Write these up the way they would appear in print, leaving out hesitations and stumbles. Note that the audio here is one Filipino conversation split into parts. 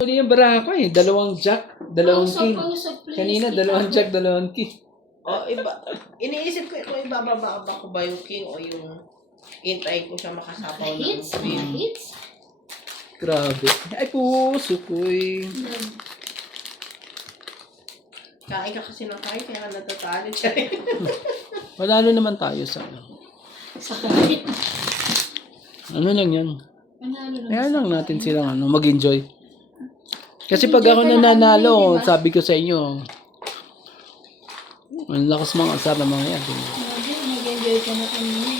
Huli yung barako eh. Dalawang jack, dalawang king. Pausap, please. Kanina, dalawang jack, dalawang king. O, iba. Iniisip ko kung ibababa ba ko ba yung king o yung intay ko siya makasapaw ng Hits? queen. Hits? Grabe. Ay, puso ko eh. Kain ka kasi ng kain, kaya ka natatalit siya. Panalo naman tayo sa ano. Sa kahit. Ano lang yan. Panalo lang. Kaya lang natin silang ano, mag-enjoy. Kasi pag ako nananalo, sabi ko sa inyo, ang lakas mga asara mga yan. Mag-enjoy ka na kanina.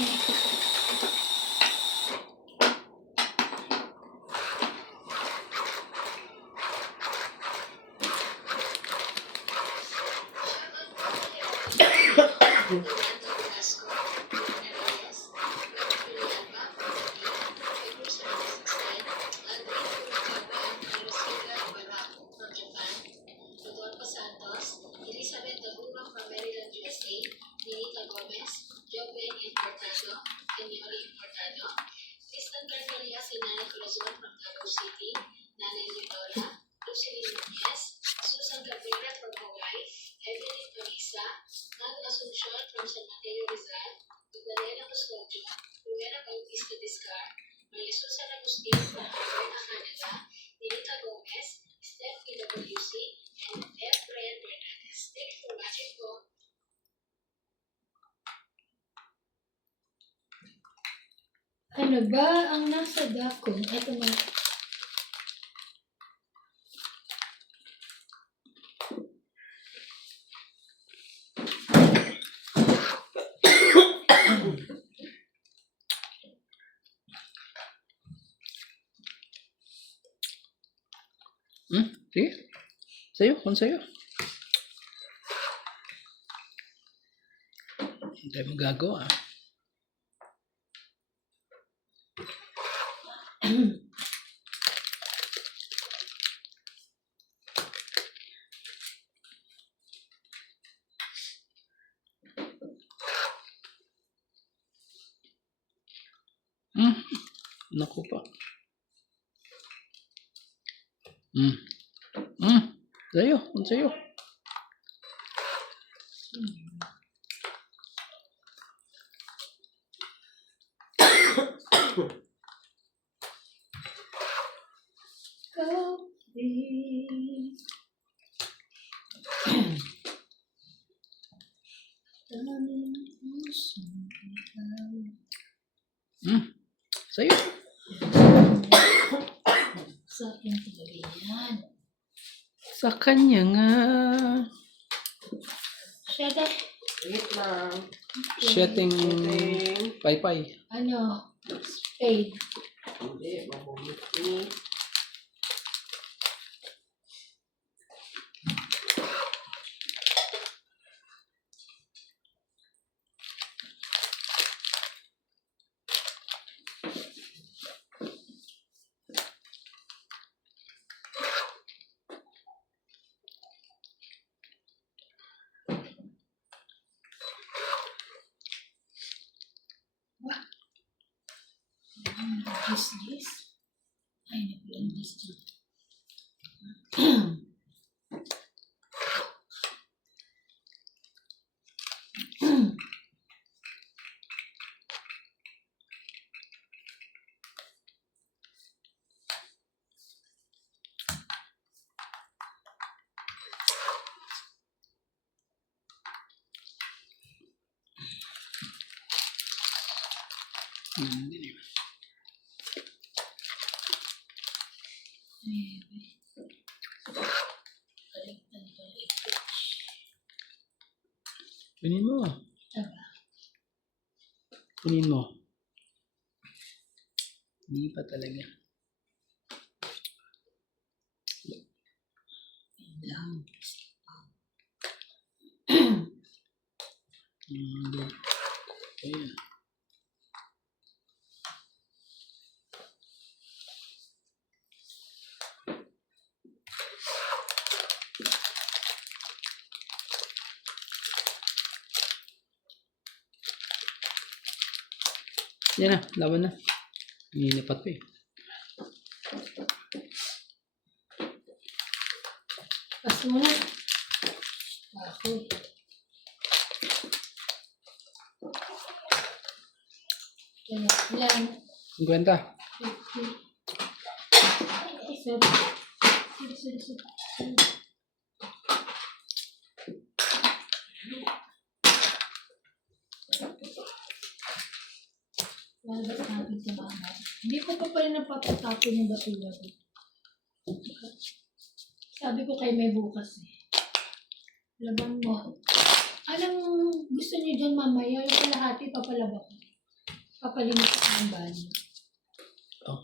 Ano ba ang nasa dako? Ito na. Sige. Sa'yo, kung sa'yo. Hindi tayo magagawa. Naku pa. Sa'yo, kung sa'yo. Sa'yo. Sa akin talaga yan. Sa kanya nga. Shada. Wait lang. Shitting pay-pay. Ano? Spade. Hindi, mabumit ni. This. Ay, nakulang this dito. Kunin mo. Diba? Kunin mo. Hindi pa talaga. Ayan. Yan na, laban na. Hinihipat pa eh. Gusto mo na? Ako. Ilan? 50. Sorry. Lalabas natin sa mama. Hindi ko pa pala napapatapon yung basura ko. Sabi ko kay may bukas eh. Laban mo. Alam mo, gusto niyo dyan mamaya, yung kalahati papalaba ko. Papalinis ko ang banyo. Oh.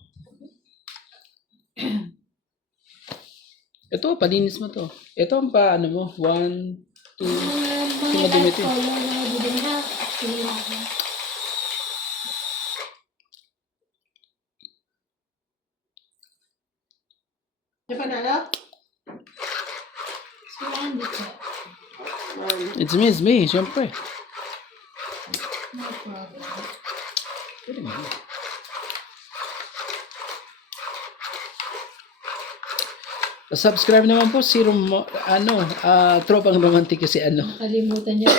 Ito, palinis mo to. Ito ang pa, ano mo, 1, 2, Mga madumi light to. color na bibili na. Pili natin. Di ba nalo? Sila dito. It's me, syempre. No problem. Subscribe naman po si Tropang Romantiko si Nakalimutan niya.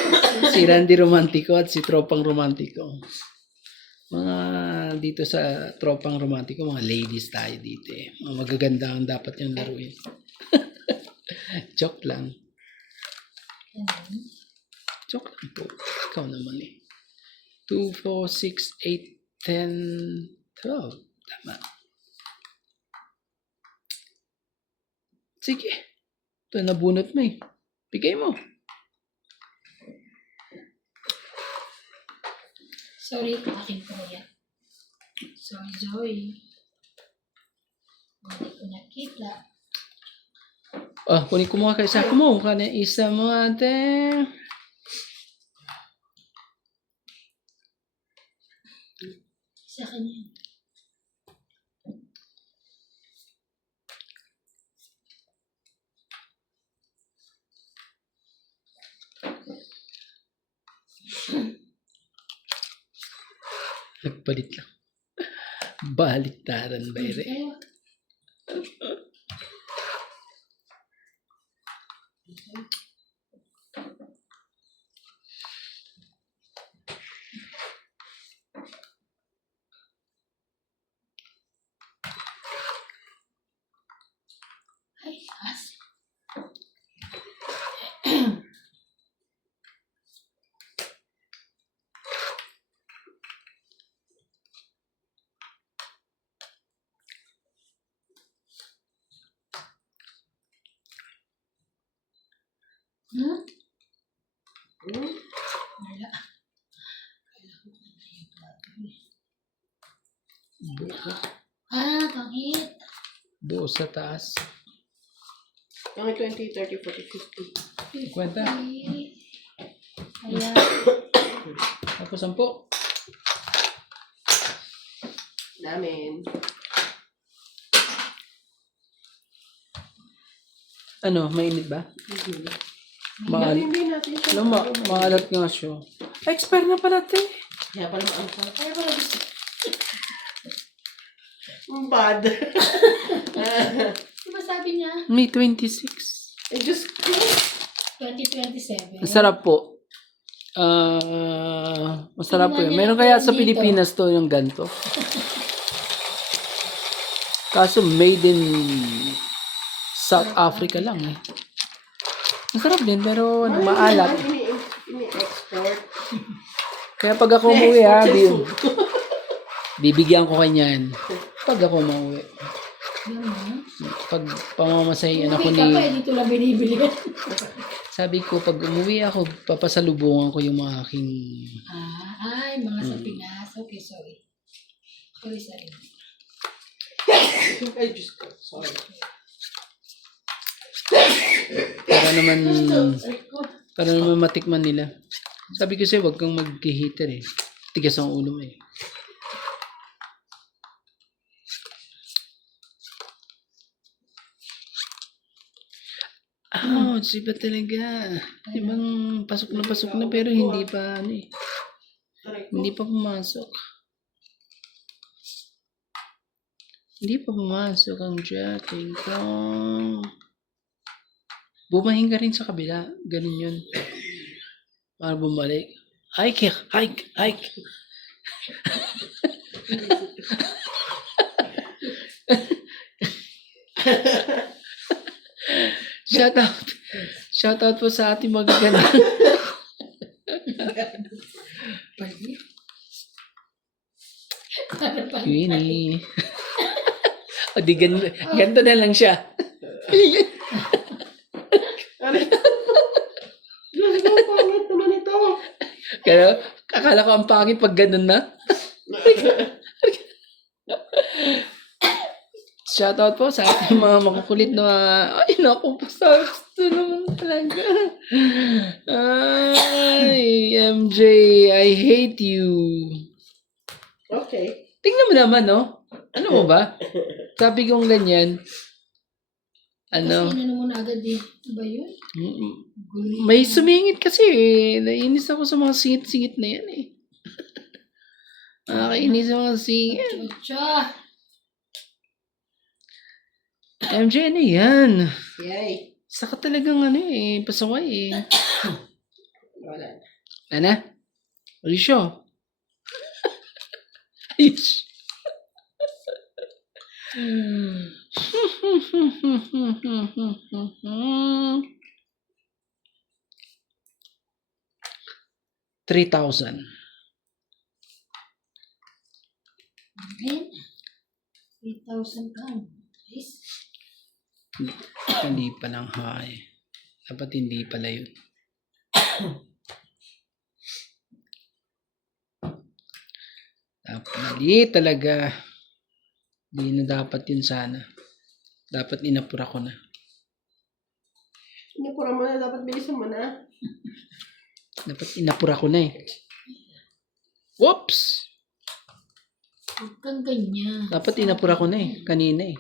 si Randy Romantico at si Tropang Romantiko. Mga dito sa Tropang Romantiko, mga ladies tayo dito eh. Mga magaganda ang dapat yung laruin. Joke lang. Joke lang po. Ikaw naman eh. 2, 4, 6, 8, 10, 12. Tama. Sige. Ito, nabunot mo eh. Bigay mo. Sorry, akin po yan. Sorry. Hindi ko nakita. Kunin ko mga kaisa ko mo. Kaya isa mo ate. Sa kanya. Nagpalit lang. Baliktaran ba ere? Ay, as. Hmm? Wala. Pangit. Buo sa taas. Mga 20, 30, 40, 50. Kwenta. Kaya, Tapos 10. Namin. Ano, mainit ba? Bakit hindi natin siya? Maalat nga siya. Expire na pala te. Kaya pala maano pa. Kaya pala gusto. Bad. diba sabi niya? May 26. Eh, Diyos ko. 2027. Masarap po. Masarap po yun. Meron kaya sa Pilipinas to yung ganito. Kaso made in South Africa lang eh. Masarap din pero maalat. Ini-export. Kaya pag ako umuwi bibigyan ko kanya yan. Pag ako umuwi. Pag pamamasahin ako Umuwi ka pa, dito lang binibili. sabi ko pag umuwi ako, papasalubungan ko yung mga aking Ay, mga sa Pinas. Okay, sorry. Sorry. Ay, Diyos ko. Sorry. para naman matikman nila. Sabi ko sa'yo, wag kang mag-heater eh. Tigas ang ulo mo eh. Iba talaga. Ibang pasok na pero hindi pa hindi pa pumasok. Hindi pa pumasok ang jacking ko. Bumahin ka rin sa kabila. Ganun yun. Para bumalik. Hike. Shout out po sa ating magaganda. Queenie. O di ganito na lang siya. Pangit naman ito. Kaya akala ko ang pangit pag ganun na. Shoutout po sa ating mga makukulit na ay naku po sa gusto naman talaga. Ay, MJ, I hate you. Okay. Tingnan mo naman, no? Ano mo ba? Sabi kong ganyan. Ano? Kasi mo na agad eh. Ano ba yun? May sumingit kasi eh. Nainis ako sa mga singit-singit na yan eh. Nakakainis sa mga singit. Cha! MJ, ano yan? Yay. Saka talagang ano eh, pasaway eh. Wala. Ano? Alicia. Ayos. $3,000. Ayan. 8,000 ka. Nice. Hindi pa lang high. Dapat hindi pala yun. Dapat hindi talaga. Hindi na dapat yun sana. Dapat inapura ko na. Inapura mo na. Dapat bilisan mo na. Dapat inapura ko na eh. Whoops! Huwag kang ganyan. Dapat inapura ko na eh. Kanina eh.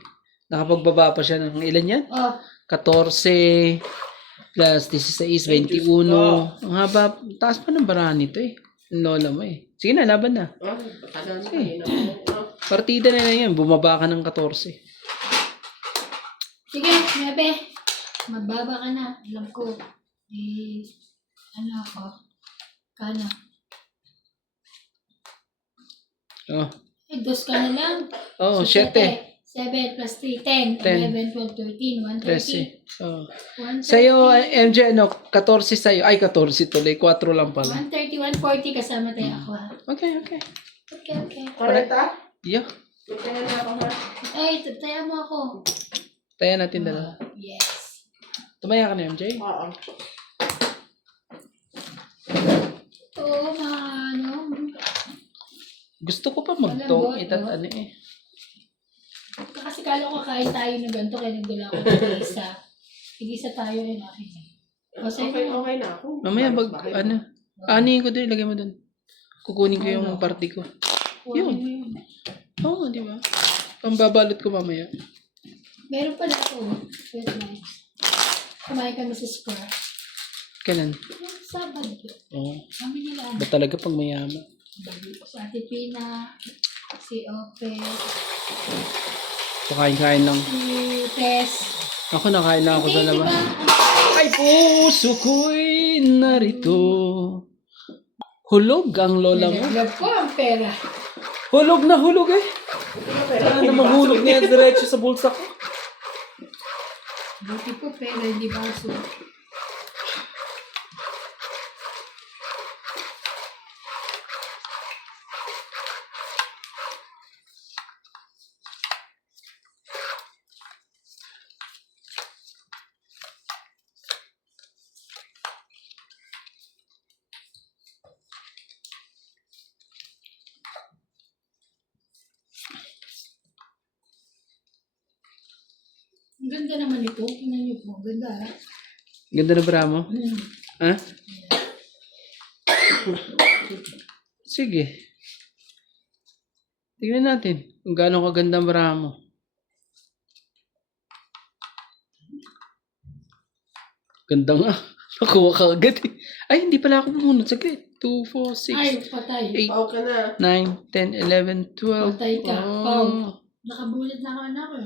Nakapagbaba pa siya ng ilan yan? Oh, 14 plus 16, 21. Ang haba. Taas pa ng barahan nito eh. Ang lola mo eh. Sige na, laban na. Ah, patagal mo Eh. kanina. Partida na yan. Bumaba ka ng 14. sige, Bebe. Mababa ka na. Alam ko. Eh, ano ako? Kana. Oh. Eh, dos ka na lang. Oh, So, 7. 7 plus 3, 10. 11, 12, 13, 130. 13. Oh. 130. Sa'yo, MJ, ano, 14 sa'yo. Ay, 14 tuloy. 4 lang pala. 130, 140 kasama tayo ako ha. Okay. Okay. Koreta? Yeah. Magkaya na ako ha. Ay, tayo mo ako. Tayo natin dalawa. Yes. Tumaya ka na, MJ. Oo. Oo, ano. Gusto ko pa mag-tong itat ano eh. Kasi kala ko kain tayo ng ganito kaya nagdala ko ng isa. Tig-isa tayo yun akin. Kasi Okay na ako. Mamaya Bakit? ano. Anihin ko doon, ilagay mo doon. Kukunin ko yung party ko. Yun. Oo, di ba? Pambabalot ko mamaya. Meron pala ako. Wait lang. Kumain kami sa square. Kailan? Yung Sabado. Oo. Kami nila. Ba talaga pag mayaman? Si Ate Pina. Si Ope. Pakain-kain lang. Si Tess. Ako nakain na ako sa Hindi, labas. diba? Ay, puso ko'y narito. Hulog ang lola mo. Love ko ang pera. Hulog na hulog eh. Sana na mahulog niya diretso sa bulsa ko. Buti po pera, hindi ba so? Ang ganda naman ito. Tingnan niyo po. Ang ganda ha. Ganda na bra mo? Ha? Sige. Tingnan natin kung gaano kaganda ang bra mo. Ganda nga. Nakuha ka agad eh. Ay, hindi pala ako pumunod. Saglit. 2, 4, 6, Ay, patay. 8, Pao ka na. 9, 10, 11, 12. Patay ka. Oh. Pau. Nakabulat na ako anak ko.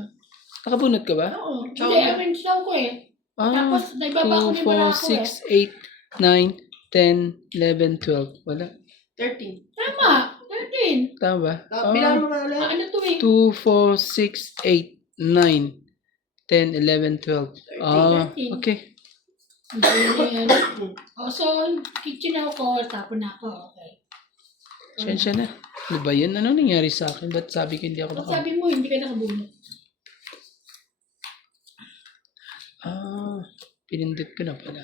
Nakabunot ka ba? Oo. Chow Hindi, na. I mean, chow ko eh. Tapos, naibaba ko ni 2, 4, Barako 6, 8, 9, 10, 11, 12. Wala. 13. Tama, 13. Tama ba? Bilang mo nga ulit. Ano to eh? 2, 4, 6, 8, 9, 10, 11, 12. 13. Okay. Ganyan. So, kitchen ako, tapon na ako. Okay. Sensya na. Ano ba yun? Ano nangyari sa akin? Ba't sabi ko hindi ako Pag sabi mo, hindi ka nakabunot. Pinindot ko na pala.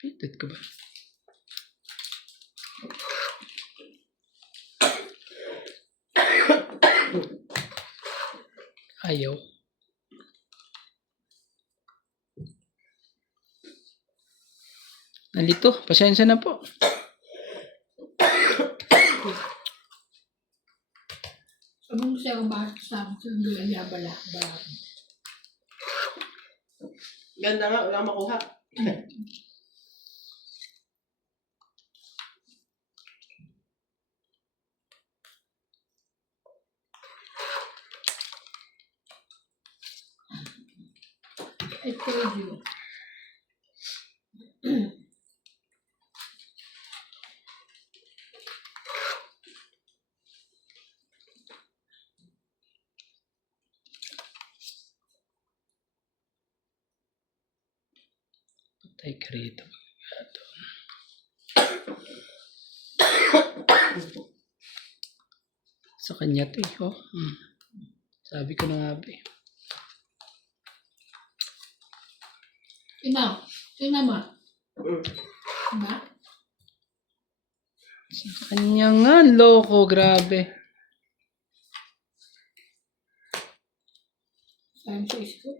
Pinindot ko ba? Ayaw. Nalito. Pasensya na po. Sabi mo siya ang bakit sa amin sa luya, bala. Ganda nga, wala makuha. I told you. Patay ka rito. Sa kanya to eh. Oh. Sabi ko na nga ba eh. Tinama. Diba? Sa kanya nga, loko, grabe. Saan sa isko?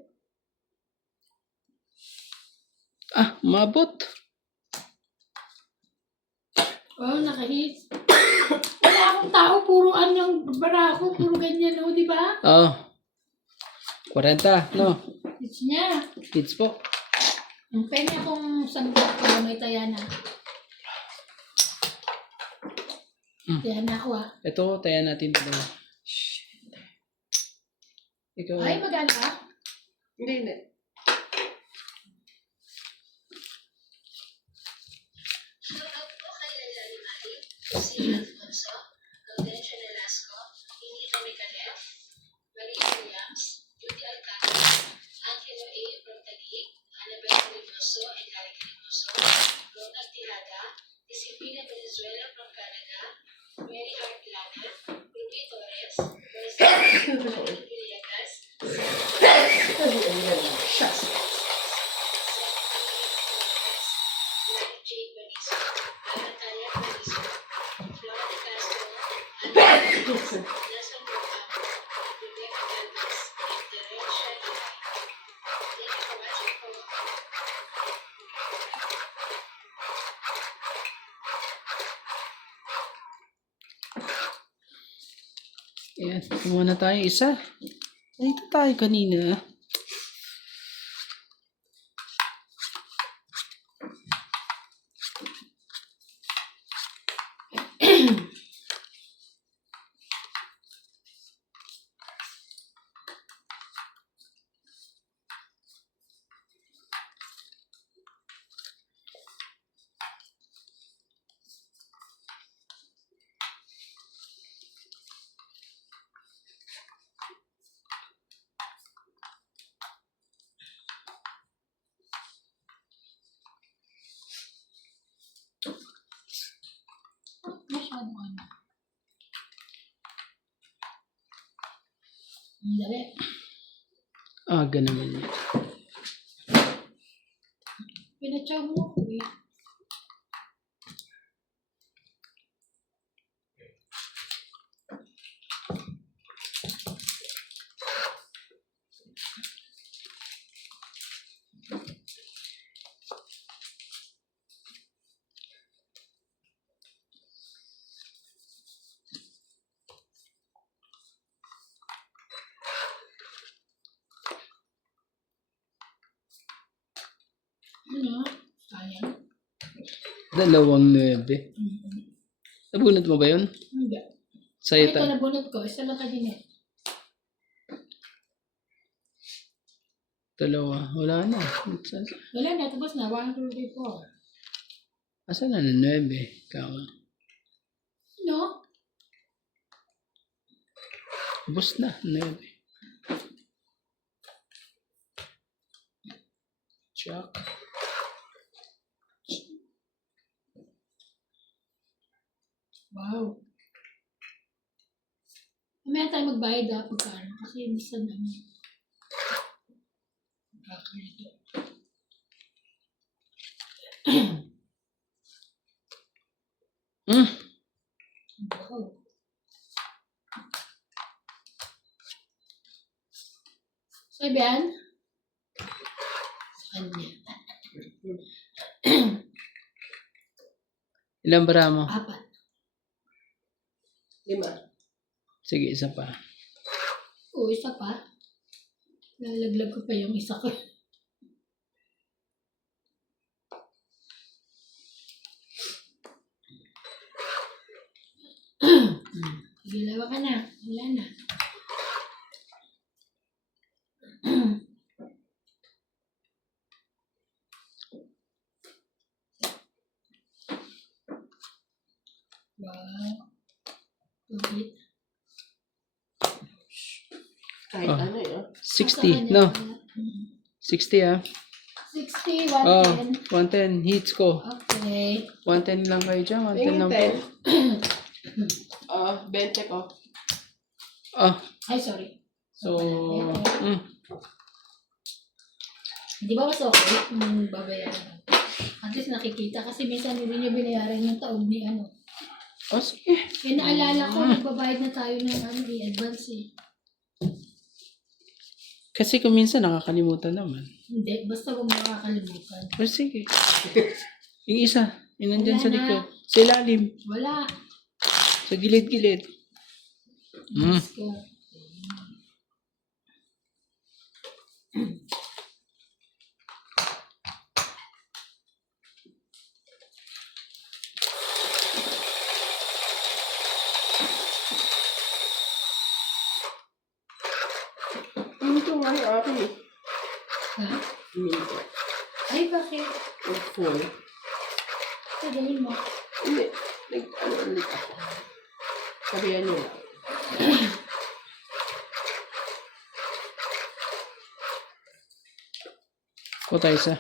Mabot. Oh, nakahit. Wala akong tao, puro anyang barako, puro ganyan, no, di ba? 40, no? It's niya. Kids po. Ang pengi akong sandok ko, may taya na. Taya na ako Ito, tayo natin dito. Ikaw. Ay, magana ka? Hindi. Si Alfonso, Gaudencio Velasco, Inito Micalet, Maria Williams, Judy Alcantara, Angelo A. Bromtagig, Annabel Reynoso and Eric Reynoso, Ronald Tirada, Josefina Venezuela from Canada, Mary Artlana, Ruby Torres, Maricel Villegas, Mary J. Benizo, Natalia Benizo, Flora de Castro, Nelson Bocamo, Rebecca Galvez, and Teresha Ilay. Thank you for watching po. Ayan, kumuha na tayo isa. Dito tayo kanina. Masyadong ano. Ang dali. Aga naman yun. Pinatsaw mo ako eh. Ano? Sayang. 2.9. Nabunot mo ba yun? Hindi. Sa'yo Ito ta. nabunot ko. Isa lang ka din eh. Dalawa. Wala na. Wala na, tapos na. 1, 2, 3, 4. Asan na? 9. Kama. No? Bus na. 9. Check. Wow. Mamaya tayo magbayad pagkano. Kasi minsan kakalito. Wow. Sabihan? Sa kanya. Ilang bara mo? 4. 5. Sige, isa pa. Oo, isa pa. Lalaglag ko pa yung isa ko. Sige, lawa ka na. Wala na. Wow. Wait. Kahit Oh. ano yun. 60. No. 60 ah. 60, Oh, 110. 110. Hits ko. Okay. 110 lang kayo dyan. 110 Yung lang po. 10. 20 ko. Ah, Ay, sorry. so, Di ba mas okay kung babayaran? At least nakikita kasi minsan hindi niya binayaran yung taon ni ano. oh, sige. Eh, naalala ko, nagbabayad na tayo ng i-advance eh. Kasi kung minsan nakakalimutan naman. Hindi, basta huwag makakalimutan. Oh, sige. Yung isa, yung nandyan Wala sa na. likod. Sa ilalim. Wala. Sa gilid-gilid. Let's go. Minto nga yung akin eh. Ha? Minto. Ay, bakit? Yung full. Ito, gawin mo. Hindi. Ano ulit ako. Sabihan nyo lang. O tayo isa.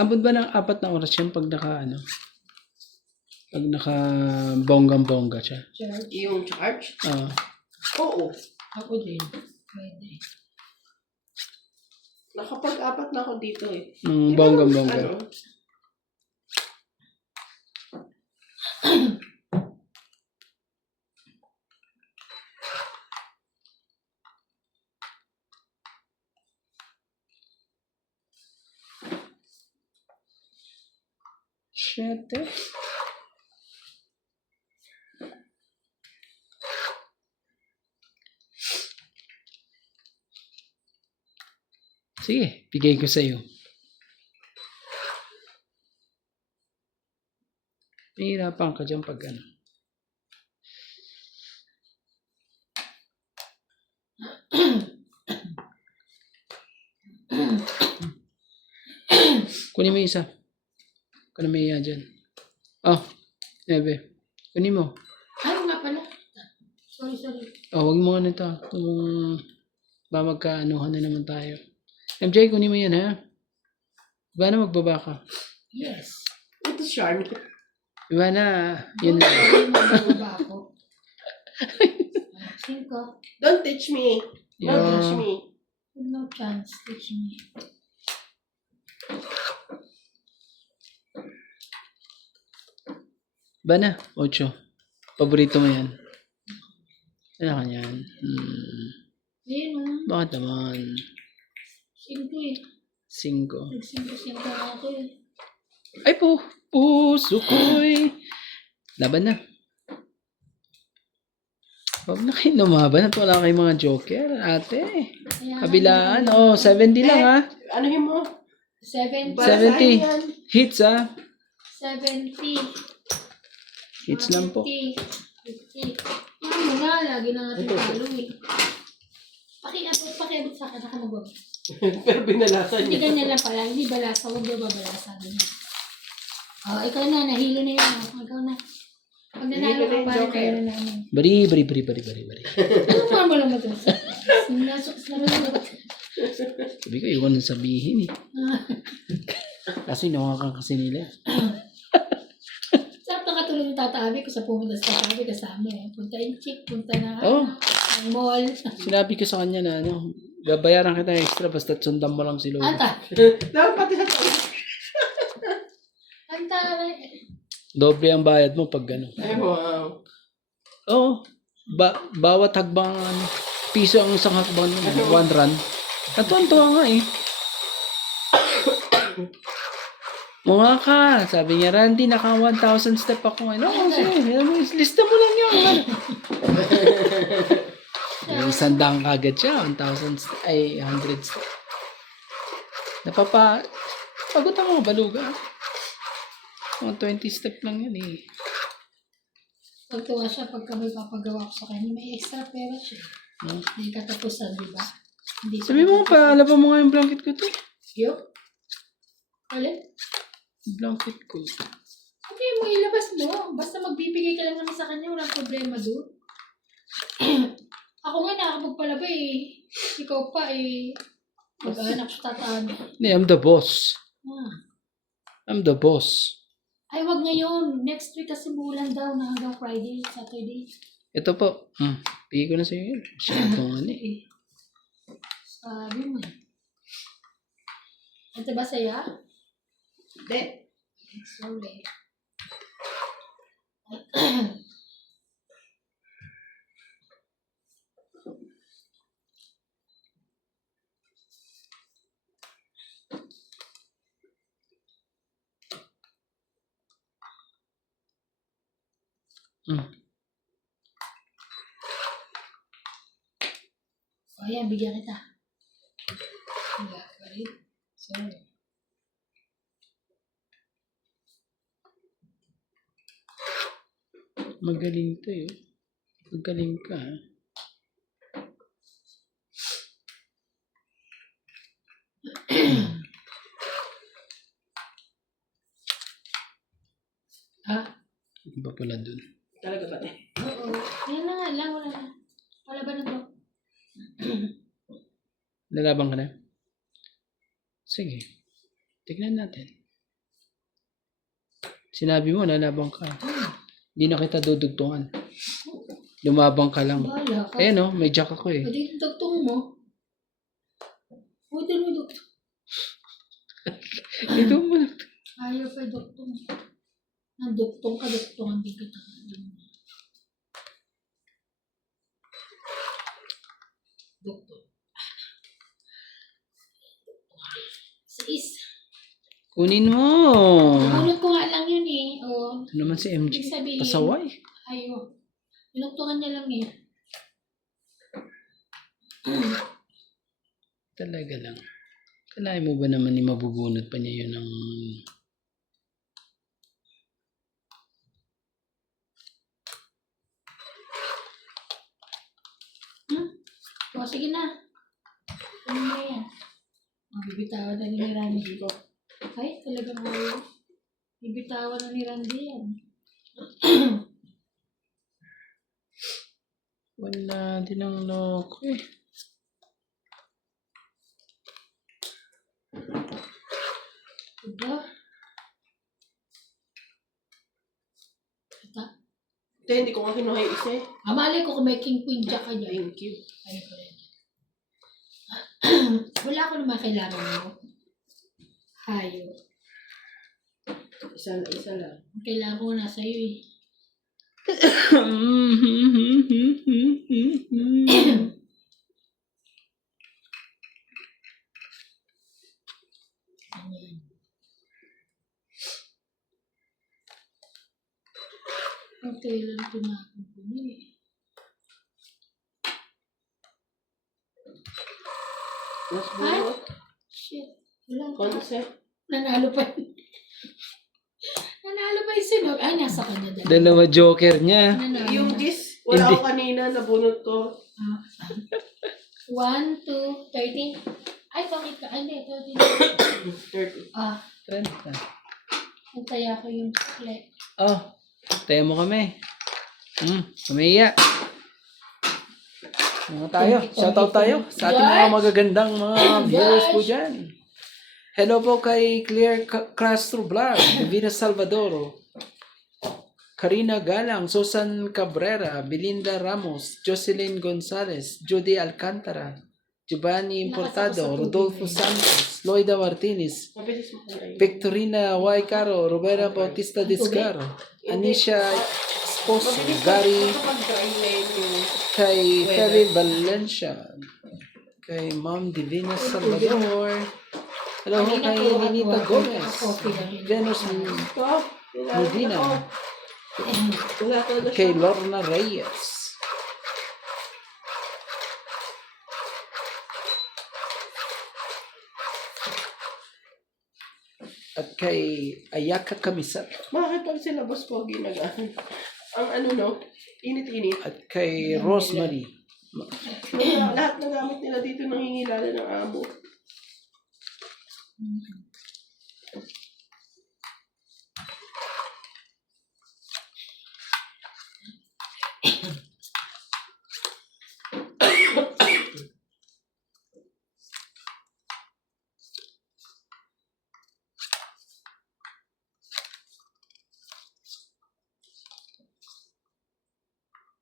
Abot ba ng 4 na oras yan pag naka ano? Pag naka bonggang-bongga siya? Charge. Yung charge? Oo. Oo. Ako din. Pwede. Nakapag-apat na ako dito eh. Nung Di ba bonggang-bongga. ano? Shit eh. Sige, bigay ko sa'yo. Nahihirapan ka dyan pag ano. Kunin mo yung isa. Kunin mo yung dyan. Oh, Ebe. Kunin mo. Ay, nga pala. Sorry. Oh, wag mo ano ito. Kung ba magkaanuhan na naman tayo. MJ, kunin mo yan ha. Iba na magbaba ka. Yes. Ito Charm. Iba na. Yun lang. Ay, magbaba ako. 5. Don't teach me. Don't Yeah. teach me. No chance. Teach me. Iba na. 8. Paborito mo yan. Ano ka yan? Ayun o. Bakit naman? 5 eh. 5. Nag-5 ako eh. Ay po. Puso ko'y. Laban na. Huwag na kayo lumaban at wala kayong mga joker, ate. Kaya, Kabilaan. Oh, 70 lang ha. Ano yun mo? 7. Basahin 70. yan. Hits ha. 70. Hits lang po. 50. Yan mo na, lagi na natin talo eh. Pakiabot sa akin, nakamagwag. Pero binalasan Hindi niya. ganyan lang pala, hindi balasa, huwag daw babalasa. Oh, ikaw na, nahilo na yun. Oh. Ikaw na. Pag nanalo ka pa, kayo na namin. Bari. Ano nga mo lang ito? Sinasuks na lang ito. Sabi ko, iwan na sabihin eh. Kasi nawakan kasi nila. Sarap na katulad yung tatabi ko sa pumunta sa tatabi kasama eh. Punta yung chick, punta na Oh. ang mall. Sinabi ko sa kanya na babayaran kita extra basta sundan mo lang si Lolo. Anta. Dapat pati sa Anta. Doble ang bayad mo pag gano'n. Ay, wow. Oo. Bawat hagbang piso ang isang hagbang nun. 1 run. Natuwan-tuwa nga eh. Mga ka, sabi niya, Randy, naka 1,000 step ako ngayon. Oo, sige, lista mo lang yan. Yung sandang kagad siya, 1,000 step, ay 100 step. Pagod ang mga baluga. Mga 20 step lang yan eh. Pagtuwa siya pagka may papagawa ko sa kanya, may extra pera siya. Hindi katapusan, di ba? Hindi Sabi mo pa, alaban mo nga yung blanket ko to. Yo? Alin? Blanket ko. Sabi mo, ilabas mo. Basta magbibigay ka lang naman sa kanya, walang problema doon. Ako nga nakakapagpalaba eh. Ikaw pa eh. Mag-anak siya tataan. Hindi, I'm the boss. Ah. I'm the boss. Ay, wag ngayon. Next week kasi bulan daw na hanggang Friday, Saturday. Ito po. Bigay ko na sa iyo. Masyadong ano eh. Sabi mo eh. Ito ba saya? Hindi. Sorry. O yan, bigyan kita. Wala ka rin. Sorry. Magaling to eh. Magaling ka. Ha? Ano ba pala dun? Talaga ba? Oo. Yan na nga lang, wala na. Wala ba na to? Lalaban ka na? Sige. Tignan natin. Sinabi mo, lalaban ka. Hindi na kita dudugtungan. Lumabang ka lang. Wala ka. Ayan oh, may jack ako eh. Pwede yung duktong mo. Pwede mo duktong. Ito mo. Ayaw pa yung duktong. Ang duktong ka, duktong ang bigit. Duktong. Sais. Kunin mo. Nahulog ko nga lang yun eh. Oo. Ano naman si MG? Ibig sabihin, Pasaway. ayaw. Pinuktungan niya lang eh. Talaga lang. Kalahin mo ba naman ni mabubunot pa niya yun ng... O, sige na. Ano na yan? Bibitawan na ni Randy. Ay, talagang ayaw. Bibitawan na ni Randy yan. Wala din ang loko eh. Diba? Kita. Hindi ko nga kinuha yung isa eh. Amali ko kung may king queen jack ka dyan. Thank you. Ano ko rin. Wala ko naman kailangan mo. Hayo. Isa lang. Ang kailangan ko nasa iyo eh. Ayan. Ang kailan tinapon ko niya eh. Mas buo. Shit. Wala pa. Concept. Nanalo pa. Nanalo Nanalo ba yung sunog? Ah, nasa kanya dalawa. Dalawa joker niya. Nanalo Yung na. gis, wala Hindi. ako kanina, nabunot ko. 1, 2, 13. Ay, bakit ka? Ay, hindi, 13. 30. Ah, 30. antaya ko yung play. Oh, tayo mo kami. Kumiya. Ano tayo? Shoutout tayo sa ating mga magagandang mga viewers po dyan. Hello po kay Claire Castro Vlog, Divina Salvador, Karina Galang, Susan Cabrera, Belinda Ramos, Jocelyn Gonzalez, Judy Alcantara, Giovanni Importado, Rodolfo Santos, Loida Martinez, Mabilis mo kaya. Victorina Y. Caro, Roberta Bautista Discar, Anisha Esposo, Gary, Kapag-dry na yung kay Feli Valencia, kay Ma'am Divina Salvador, hello ho kay Ninita Gomez, Venus stop. Medina, Wala talaga siya. kay Lorna Reyes, at kay Ayaka Kamisat, Bakit pag silabas ko ginagaan? Ang ano no, init-init. at kay Rosemary. Lahat ng gamit nila dito nangingilala ng amo.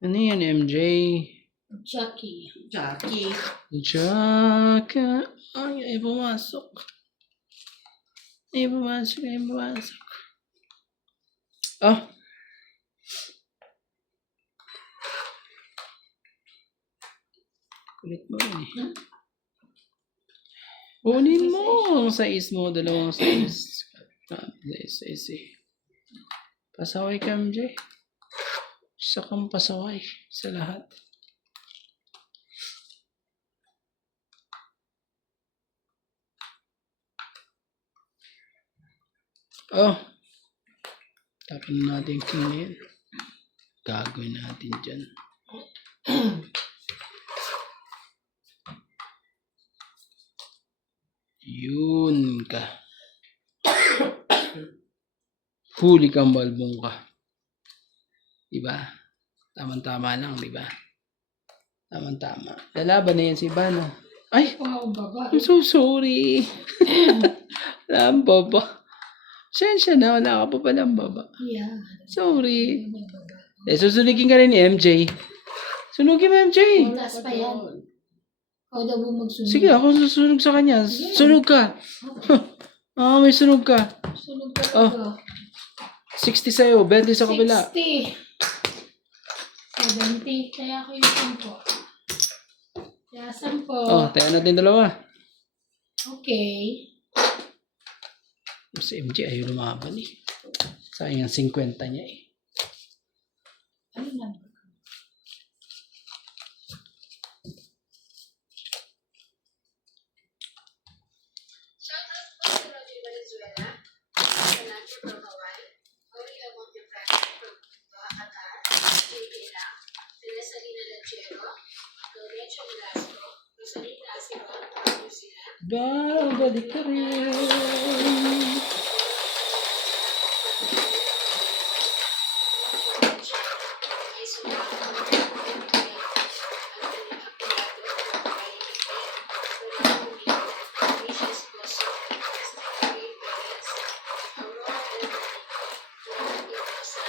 Ano yan, MJ? Jackie. Jackie. Jaka. Ay, ay pumasok. Ay pumasok, ay pumasok. Ah. Kulit mo rin eh. Kunin mo ang size mo, dalawang size. Size eh. Pasaway ka, MJ. Isa kang pasaway sa lahat. Oh. Tapin natin yung king na yun. Gagawin natin dyan. Yun ka. Huli kang balbong ka. Diba? Tama-tama lang, diba? Tama-tama. Lalaban na yan si Ivana. Ay! Wow, baba. I'm so sorry. Wala ang baba. Sensya na, wala ka pa palang baba. Yeah. Sorry. Susunugin ka rin ni MJ. Sunugin mo, MJ. Taas pa yan. Ikaw daw mo magsunod. Sige, ako susunog sa kanya. Sunog ka. May sunog ka. Sunog ka Oh. oh. 60 sa'yo, 20 sa kabila. 60. 70. Kaya ako yung 10. Kaya 10. Tayo natin dalawa. Okay. Si MJ ayaw lumaban eh. Sayang ang 50 niya eh. Ano lang? Shoutout po sa Roger Valenzuela, Salante from Hawaii, Aurea Montefranco from Qatar, JJ Lang, Teresa Lina Lanchero, Lorenzo Velasco, Rosalina Asiron from New Zealand, Babalik ka rin. ay sumama ng Anthony Apilato from Cali, Rodrigo Mino, Alicia Esposo, Esther Perez, Aurora Elmanico, Juan Irosa,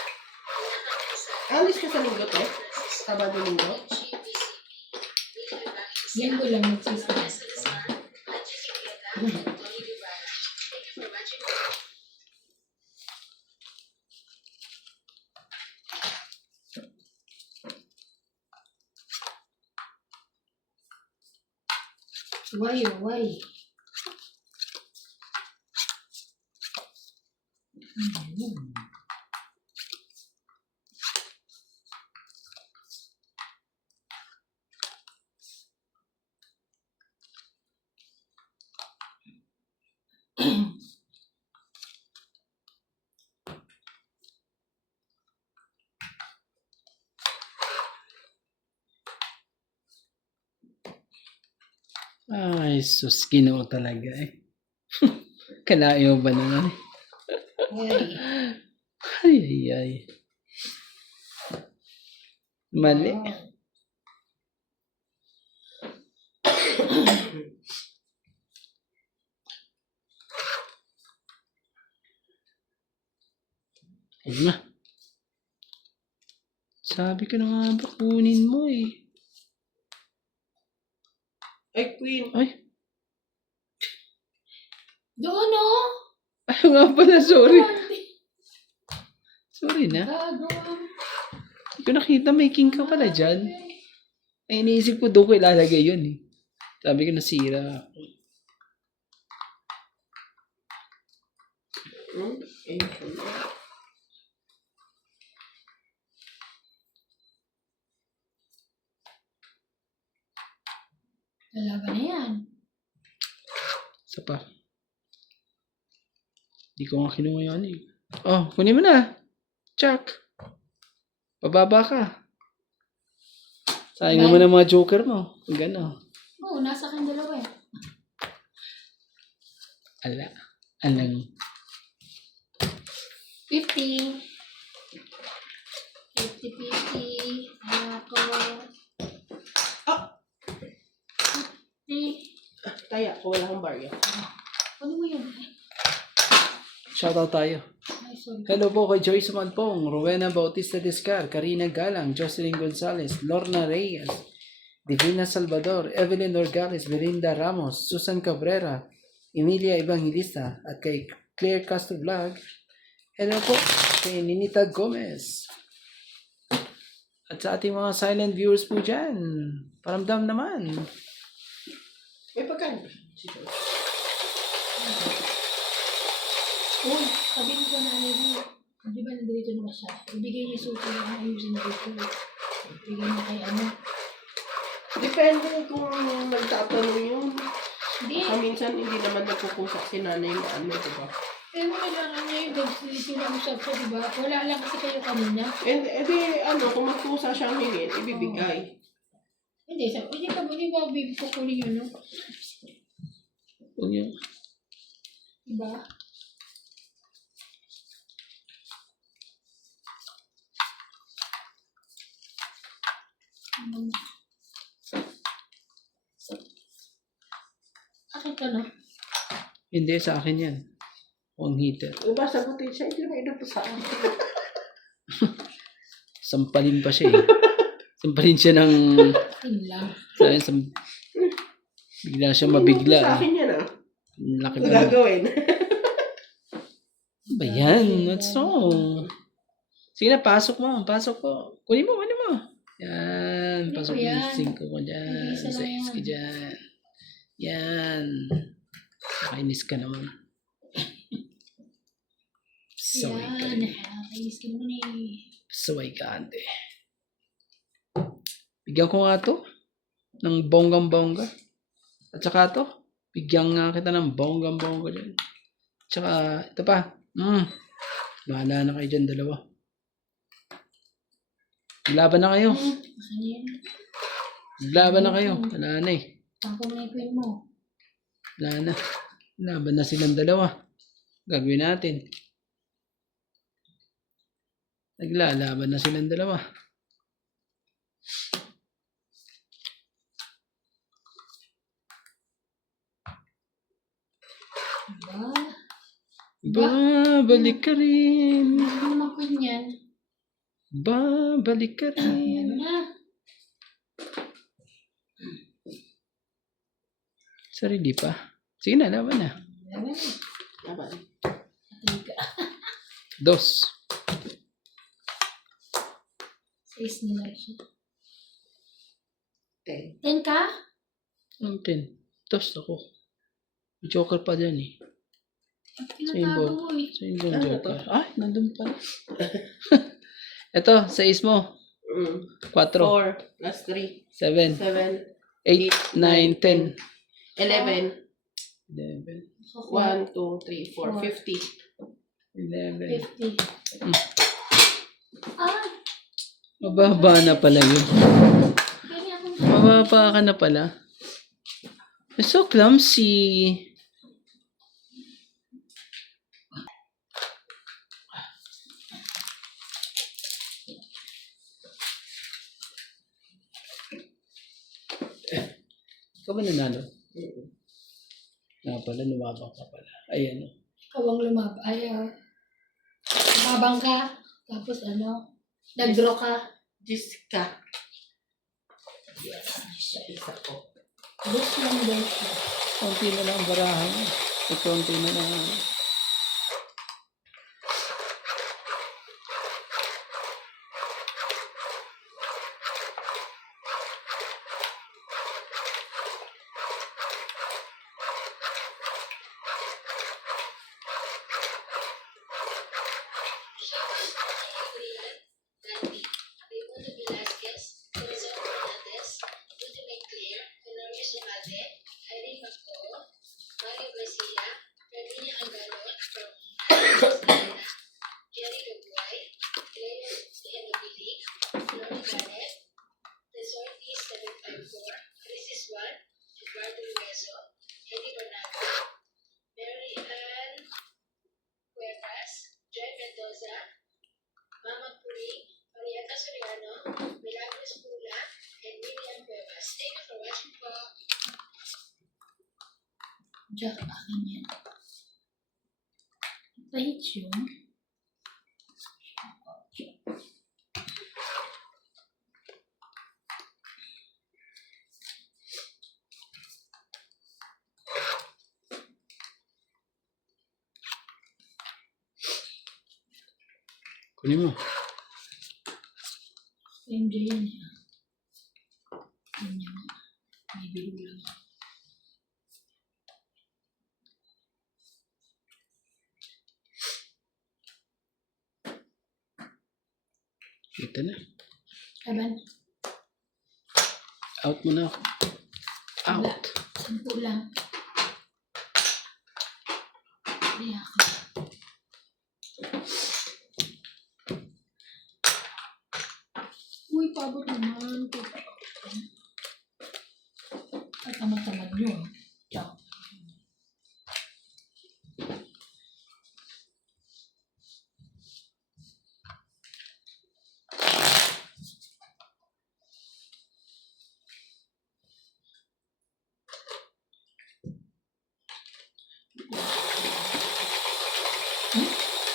Bianca Gonzalez, Alis ka sa linggo to? Francisco Sabado linggo? GBCP, Miguel Evangelista, Linggo lang magsisa. Gloria Salazar, Angie Chiqueta, and Tony Rivera. Thank you for watching. Why, oh, why? Ay, sus, Ginoo talaga eh. Kalayo ba naman eh? Ay, Ay. Mali. Ay ma. Sabi ko na nga ba kunin mo eh. ay, Queen. Ay, Doon oh! ay nga pala, sorry. Sorry na. Gagawa. Hindi ko nakita may king ka pala dyan. Ay, iniisip ko doon ko ilalagay yun eh. Sabi ko nasira. Ay, Dalawa na yan. Isa pa. Hindi ko nga kinuha yan eh. Oh, kunin mo na. Chuck. Pababa ka. Sayang naman ang mga joker mo. Ang gano'n. Oo, nasa akin dalawa eh. Alang. 50. 50-50. Ako. Ah! 50. Kaya ko wala akong barya. Ano mo yun? Shoutout tayo. Ay, sorry. Hello po kay Joyce Manpong, Rowena Bautista Descar, Karina Galang, Jocelyn Gonzalez, Lorna Reyes, Divina Salvador, Evelyn Orgales, Belinda Ramos, Susan Cabrera, Emilia Evangelista, at kay Claire Castro Vlog. Hello po kay Ninita Gomez. At sa ating mga silent viewers po dyan, paramdam naman. May pagkano. Uy, sabi ko na nanay mo. Di ba nandito na siya? Ibigay niya suko na ayusin na dito. Ibigay niya kay ano. Depende kung nagtatanong yun. Hindi. Minsan hindi naman nagpupusa si nanay na ano, diba? Pero kailangan niya yung dogs na usap siya, di ba? Wala lang kasi kayo kanina. And kung magpusa siyang hingin, ibibigay. Hindi, hindi ka ba baby kukunin yun, no? Huwag yun. Diba? Akin ka na. Hindi, sa akin yan. Ang heater. Diba, sagutin siya, hindi na ito sa akin. Sampalin pa siya eh. Sampalin siya ng... Yun lang. Bigla siya mabigla. Sa akin yan Laki Ano pa na. gagawin? Ba yan? What's wrong? Sige na, pasok mo. Pasok ko. Kunin mo. Yan. Pasok mo yan. 5 ko dyan. Isa lang 6 ko yan. dyan. Yan. Kainis ka naman. Saway ka Yan. rin. Nakakainis ka naman eh. Saway ka, ante. Bigyan ko nga to ng bonggang-bongga. At saka to, bigyan nga kita ng bonggang-bongga dyan. Tsaka, ito pa. Bahala na kayo dyan, dalawa. Laban na kayo. Asan yan? Laban na kayo. Wala na eh. Ako na yung queen mo. Wala na. Laban na silang dalawa. Gagawin natin. Naglalaban na silang dalawa. Diba? Babalik ka rin. Ano naman queen yan? Babalik ka Ano rin. na? Sarili pa. Sige na, laban na. Laban na. Laban. Patay ka. 2. Says nila siya. 10. 10 ka? Ang 10. 2 ako. May joker pa dyan eh. Pinatago mo eh. So yung Ano joker. Ay, nandun pala. Ito, 6 mo. 4, 4 plus 3. 7, 7. 8, 9, 10. 11. 11. 1, 2, 3, 4. 50. 11. 50. Ah! Mababa na pala yun. Kaya ako Mababa ka na pala. You're so clumsy. Ikaw ba nanalo? Nga pala, lumabang ka pala. Ayan o. Ikaw ang lumabang. Ay, lumabang ka. Tapos ano, nag-draw ka. Jessica. Isa ko. Dos lang daw siya. Konti na lang ang barahan. Konti na lang. Gandhi, Raimundo Velasquez, Teresita Fernandez, Rudy McClure, Honorio Sumate, Irene Macoo, Mario Garcia, Ravinia Angalon from Argentina, Jerry Luguay, Leo Henobili, Lori Garnet, Resortis 754, Crisis 1, Eduardo Lueso, Eddie Bernardo, Mary Ann Cuevas, Joy Mendoza, Mama Puring, Marieta Soriano, Milagros Pula, and Miriam Cuevas. Thank you for watching po. Jack, akin yan. Pahit yun. Kunin mo. MJ yan eh. Yan yan. May biro lang. Ito na. Evan, Out mo na ako. Out. 10 lang. Hindi ako. Uy, pabot naman. At tamad-tamad nyo. Ciao.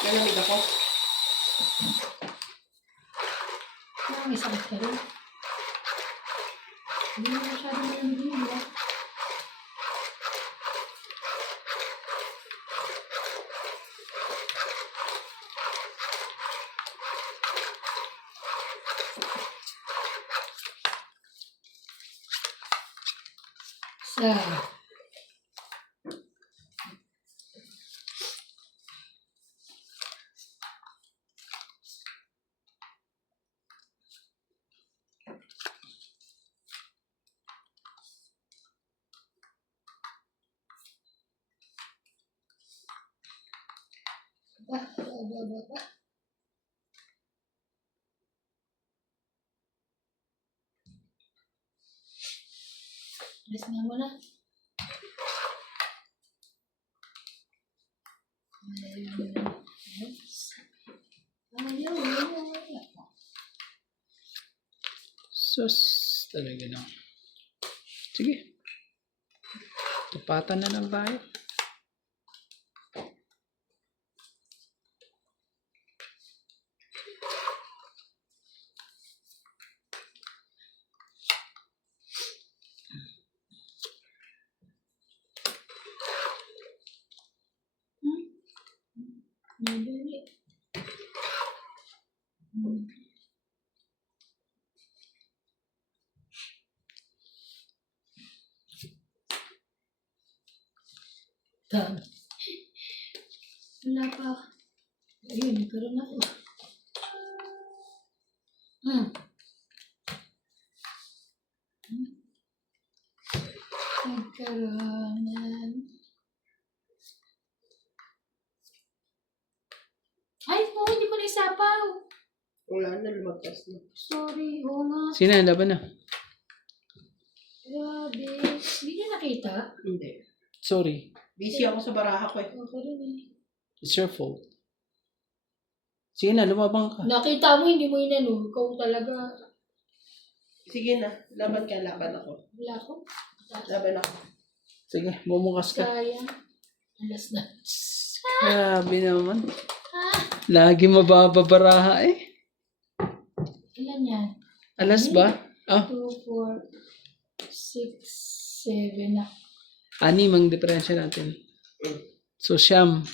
Nalamig ako. May sakit ka rin. Hindi mo masyadong nalambing, di ba? Sa ba. Alis nga muna. Ayaw. Sus, talaga lang. Sige. Tupatan na lang tayo. Madali. Done. Wala pa. Ayun, nagkaroon ako. Nagkaroon. Ay, oo, hindi ko naisapaw. Wala na, lumagpas na. Sorry, oo nga. Sino, laban na. Grabe. Hindi niya nakita. Hindi. Sorry. Busy ako sa baraha ko eh. Ako rin eh. It's your fault. Sige na, lumabang ka. Nakita mo, hindi mo inano. Ikaw talaga. Sige na, laban ka, laban ako. Wala ko. Laban ako. Sige, bumukas ka. Sayang. Alas na. Grabe naman. Ah, Lagi mabababaraha eh. ilan yan? Alas ba? Ah, 2, 4, 6, 7 na. 6 ang diferensya natin. So, siyam.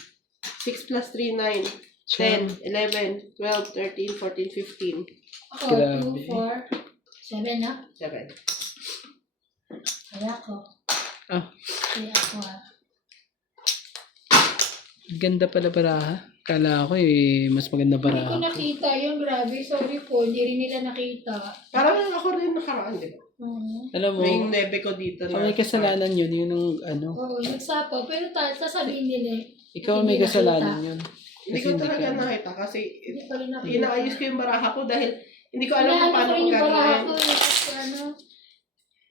6 plus 3, 9. 10, 11, 12, 13, 14, 15. Ako, Grabe. 2, 4, 7 na. 7. Kaya ako. Ah, Kaya ako ah. ganda pala baraha. Kala ko eh, mas maganda Hindi ko baraha. nakita yun. Grabe. Sorry po. Hindi rin nila nakita. Parang ako rin nakaraan, di ba? Alam mo, May nebe ko dito ang may kasalanan yun, yun ang ano. Oo, nagsapaw. Pero sasabihin nila eh. Ikaw ang may Hindi kasalanan yun. Hindi ko talaga nakita kasi Hindi ko rin nakita. inaayos ko yung baraha ko dahil hindi ko alam kung Inaano paano ko ko rin yung baraha gagawin. ko. Eh. Kasi ano,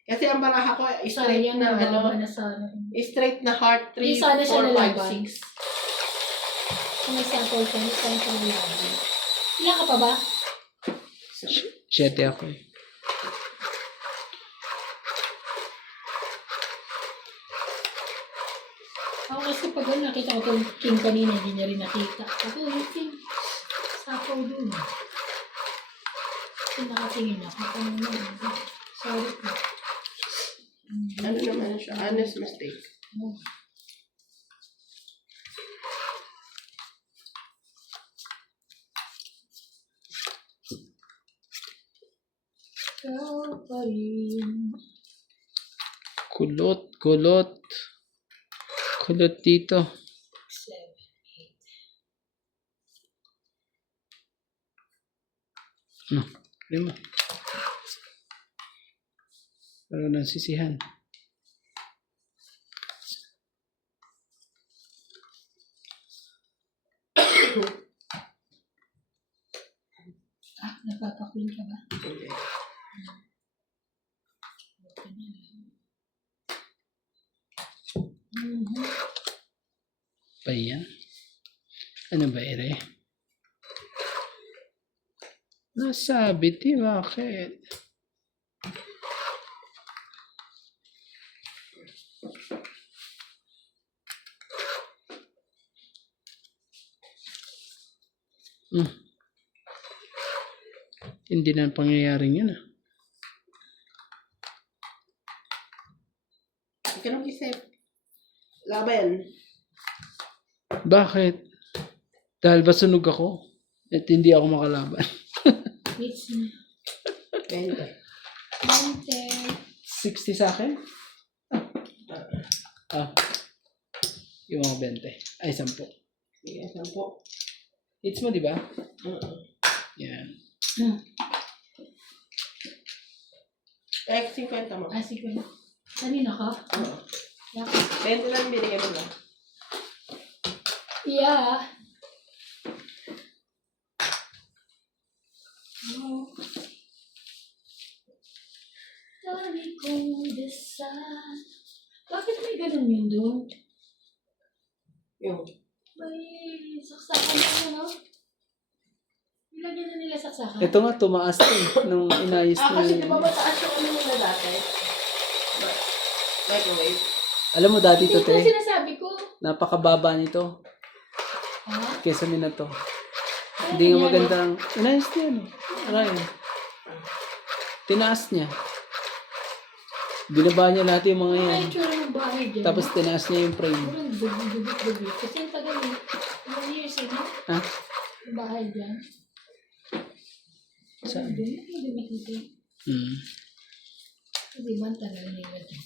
Kasi ang baraha ko, straight sayang na, na ano, na sana. straight na heart, 3, Hindi sana siya 4, nalaban. 5, 6. Kung nagsapaw ka, hindi sana siya nalaban. Ilan ka pa ba? 7 ako eh. Ako kasi pag nakita ko itong king kanina, hindi niya rin nakita. Ako, yung king, sapaw dun. Kasi nakatingin ako. Ano naman. Sorry po. Ano naman siya? Honest mistake. Ikaw pa rin. Kulot, kulot. Kulot dito. 7, 8. No, 5. Pero nasisihan. Ah, napapakuin ka ba? Okay. Mhm. Pa yan. Ano ba ere? Nasabit eh, bakit? Hmm. Hindi na pangyayaring yun ah. Hindi ka nang isip. Laban. Bakit? Dahil ba sunog ako? At hindi ako makalaban. It's na. 20. 20. 60 sa akin? Ah. Yung mga 20. Ay, 10. Sige, 10. Hits mo, di ba? Uh-uh. Yan. Kahit 50 mo. Ah, sige. Kanina ka? Oo. Yeah. 20 lang binigyan mo lang. Yeah. Oh. Dali kong dasal. Bakit may ganun yun doon? Yung. May saksakan na ano? Nilagyan na nila saksakan. Ito nga, tumaas to eh. Nung inayos na Kasi yun. di ba mataas yung ano nila dati? Microwave. Alam mo dati Hindi to, ko te. sinasabi ko. Napakababa nito. Ha? Kesa na to. Ano Hindi nga nangyari? magandang... Inayos niya yun. Ano yun? Tinaas niya. Binaba niya lahat yung mga Ano yan. yung tsura ng bahay dyan? Tapos tinaas niya yung frame. Parang dubi. Kasi ang tagal eh. Ilang years eh, no? Ha? Yung bahay dyan. Saan? Doon na yung dumikita. Hmm. Hindi ba ang tagal nila dyan?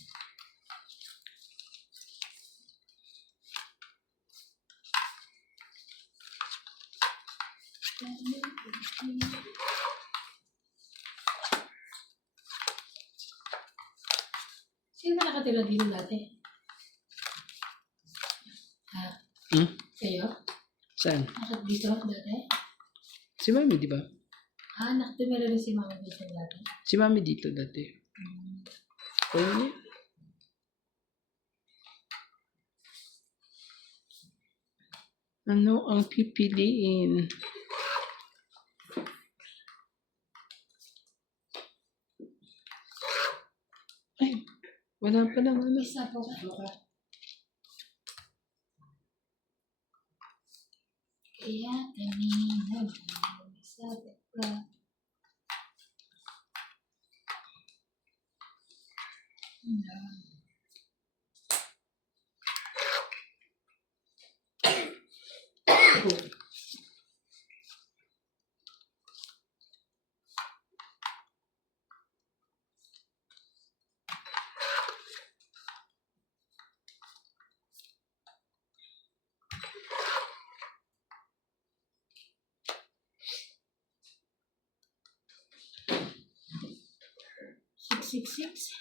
Sino ba nakatira dito dati? Ha? Hmm? Kayo? Saan? Nakat dito dati? Si Mami, di ba? Ah, nakatumira rin si mama dito dati. Si Mami dito dati. O hindi. Ano ang pipiliin? Ay, wala pa lang ano. Isa po. Kaya kanina, sabi ka. Six.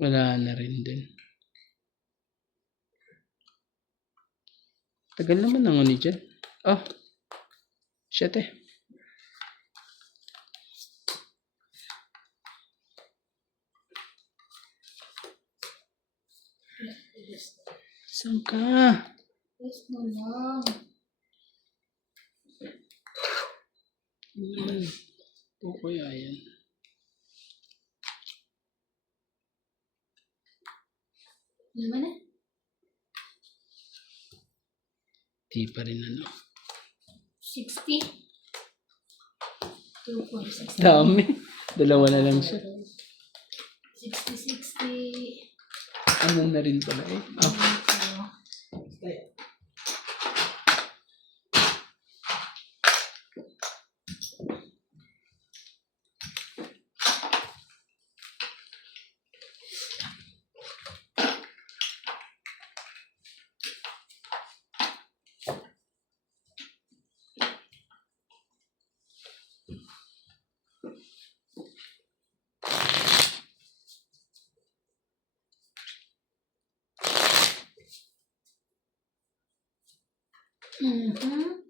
Wala na rin din. Tagal naman ng uni dyan. Oh, shit eh. Saan ka? Yes mo lang. Po kaya yan. Naman na? Di pa rin ano. 60. 2.60. Dami. Dalawa na lang siya. 60. Ano na rin pala eh. Oh. Mhm.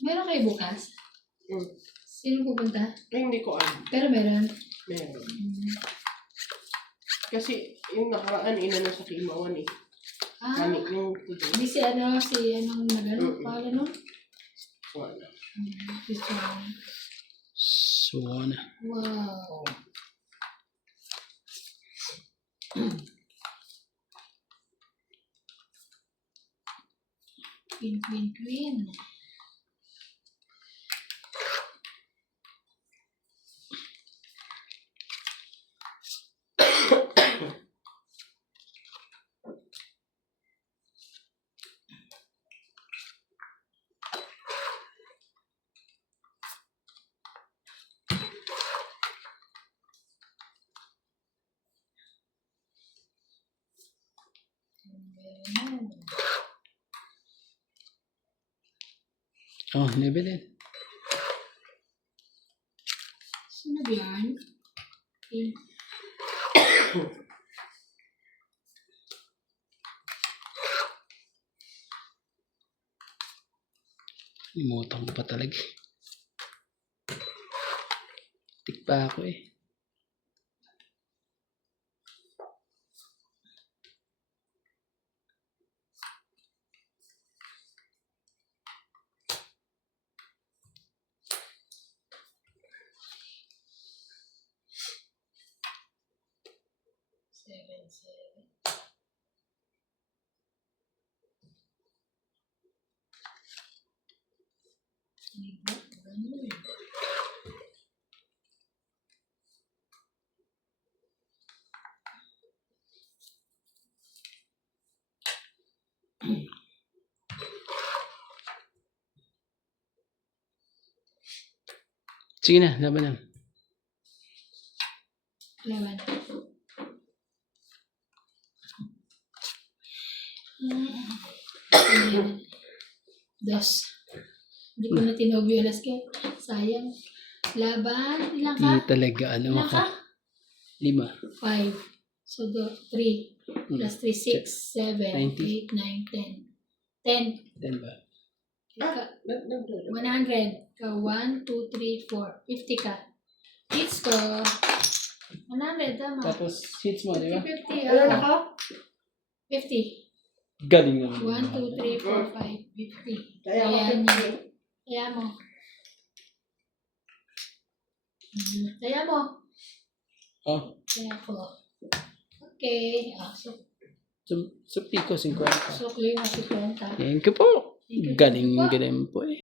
Meron kayo bukas? Sino pupunta? Ay, hindi ko alam. Pero meron. Meron. Kasi yung nakaraan, inano sa Kimawan eh. Ah, Kani, yung today. hindi si anong nagano? Paano no? Wala. This one. So, ano. Wow. Queen. Oh, never din. Sino ba yan? Okay. Limutan ko pa talaga. Tik pa ako eh. Seven. Ganun. Sige na, laban na. Laban. Dos. Hindi ko na tinawag yung alas ko. Sayang. Laban. Ilan ka? Hindi talaga, ano Ilan ka? ka? 5. 5. So, 3. Plus 3, 6, 7, 90. 8, 9, 10. 10. 10 ba? Ka, 100. Ka, 1, 2, 3, 4. 50 ka. Hits ko. 100, tama. Tapos, hits mo, di ba? 50, Ano na ko? 50. Galing naman. 1, 2, 3, 4, 5, 50. Kaya ako Kaya 50. niya. Kaya mo. Kaya mo. Oh, Kaya ko. Okay. so pico 50. So, clear na si Kwenta. Thank you po. Thank you. Galing po eh.